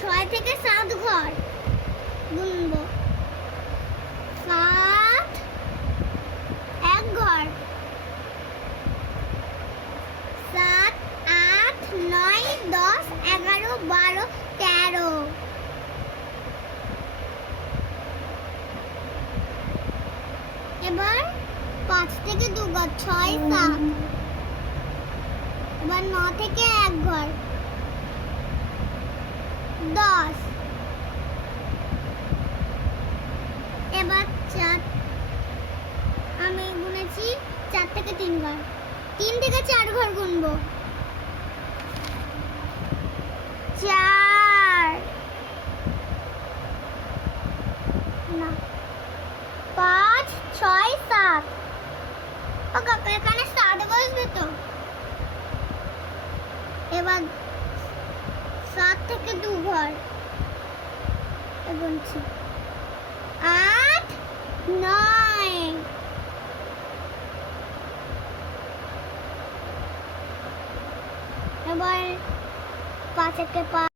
ছয় থেকে সাত ঘর। গুনবো। সাত, এক ঘর। সাত, আট, নয়, দশ, এগারো, বারো, তেরো। এবার পাঁচ থেকে দু ঘর, ছয়, সাত। এবার ন থেকে এক ঘর দশ। এবার চার। আমি গুনেছি চার থেকে তিন ঘর তিন থেকে চার ঘর গুনবো। চার। না। পাঁচ, ছয়, সাত। ও কাকা, এখানে সাত বসবে তো। এবার সাত থেকে দু। ঘর। বলছি আট নয়। এবার পাঁচ একটা পাঁচ।